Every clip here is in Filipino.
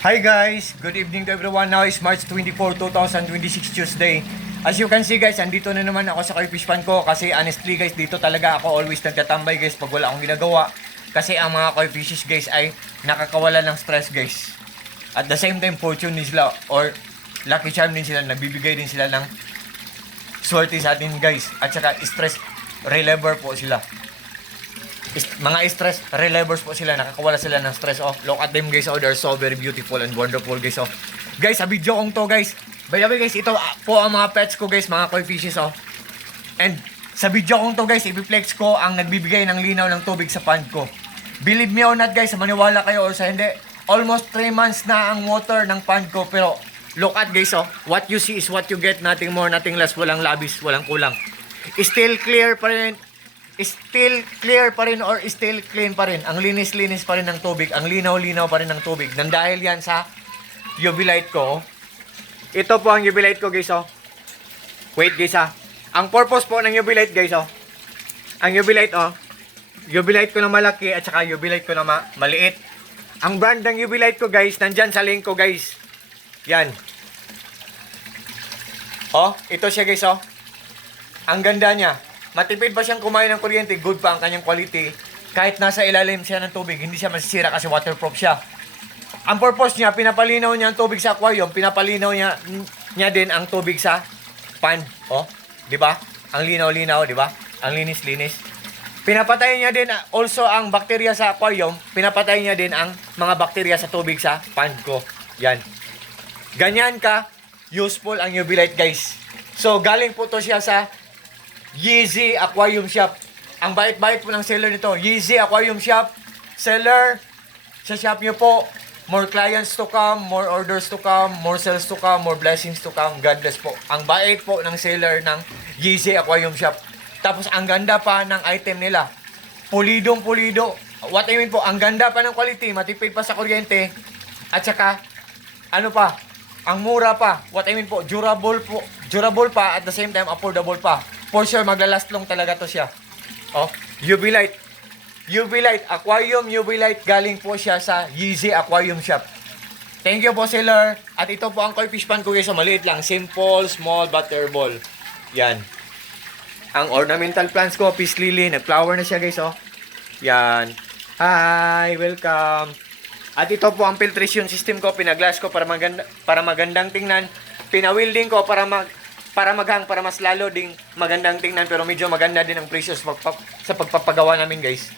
Hi guys! Good evening to everyone. Now is March 24, 2026 Tuesday. As you can see guys, andito na naman ako sa Koi Fish Pan ko kasi honestly guys, dito talaga ako always nagtatambay guys pag wala akong ginagawa. Kasi ang mga koi fishes guys ay nakakawala ng stress guys. At the same time, fortune din sila or lucky charm din sila. Nagbibigay din sila ng swerte sa atin guys. At saka stress reliever po sila. Mga stress relievers po sila, nakakawala sila ng stress. Oh, look at them guys. Oh, they're so very beautiful and wonderful guys. Oh, guys, sa video kong to guys, by the way guys, ito po ang mga pets ko guys, mga koi fishes. Oh, and sa video kong to guys, i-flex ko ang nagbibigay ng linaw ng tubig sa pond ko. Believe me or not guys, maniwala kayo or sa hindi, almost 3 months na ang water ng pond ko. Pero look at guys, oh, what you see is what you get. Nothing more, nothing less. Walang labis, walang kulang. Still clear pa rin. Still clear pa rin or still clean pa rin. Ang linis-linis pa rin ng tubig. Ang linaw-linaw pa rin ng tubig. Nang dahil yan sa UV light ko. Ito po ang UV light ko guys. Oh. Wait guys ha. Ang purpose po ng UV light guys. Oh. Ang UV light oh. UV light ko na malaki at saka UV light ko na maliit. Ang brand ng UV light ko guys, nandyan sa link ko guys. Yan. Oh, ito siya guys oh. Ang ganda niya. Matipid pa siyang kumain ng kuryente, good pa ang kanyang quality. Kahit nasa ilalim siya ng tubig, hindi siya masisira kasi waterproof siya. Ang purpose niya, pinapalinaw niya ang tubig sa aquarium, pinapalinaw niya din ang tubig sa pond. Oh, di ba? Ang linaw-linaw, di ba? Ang linis-linis. Pinapatay niya din also ang bakterya sa aquarium, pinapatay niya din ang mga bakterya sa tubig sa pond ko. Yan. Ganyan ka useful ang UV light guys. So, galing po to siya sa Yeezy Aquarium Shop. Ang bait-bait po ng seller nito. Yeezy Aquarium Shop. Seller, sa shop nyo po, more clients to come, more orders to come, more sales to come, more blessings to come. God bless po. Ang bait po ng seller ng Yeezy Aquarium Shop. Tapos ang ganda pa ng item nila. Pulidong pulido. What I mean po, ang ganda pa ng quality, matipid pa sa kuryente. At saka, ano pa, ang mura pa. What I mean po, durable po. Durable pa at the same time affordable pa. For sure, maglalast long talaga to siya. Oh, UV light. UV light. Aquarium UV light. Galing po siya sa Yeezy Aquarium Shop. Thank you po, seller. At ito po ang koi fish pan ko guys. So, maliit lang. Simple, small, butterball. Yan. Ang ornamental plants ko, peace lily. Nag-flower na siya guys. Oh. Yan. Hi, welcome. At ito po ang filtration system ko. Pinaglass ko para magandang tingnan. Pinawilding ko para maghang, para mas lalo ding magandang tingnan, pero medyo maganda din ang presyo sa pagpapagawa namin guys.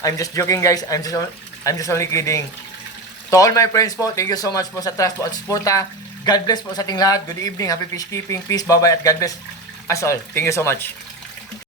I'm just joking guys, I'm just only kidding. To all my friends po, thank you so much po sa trust po at suporta. God bless po sa ating lahat. Good evening, happy fish keeping, peace, bye bye at God bless us all. Thank you so much.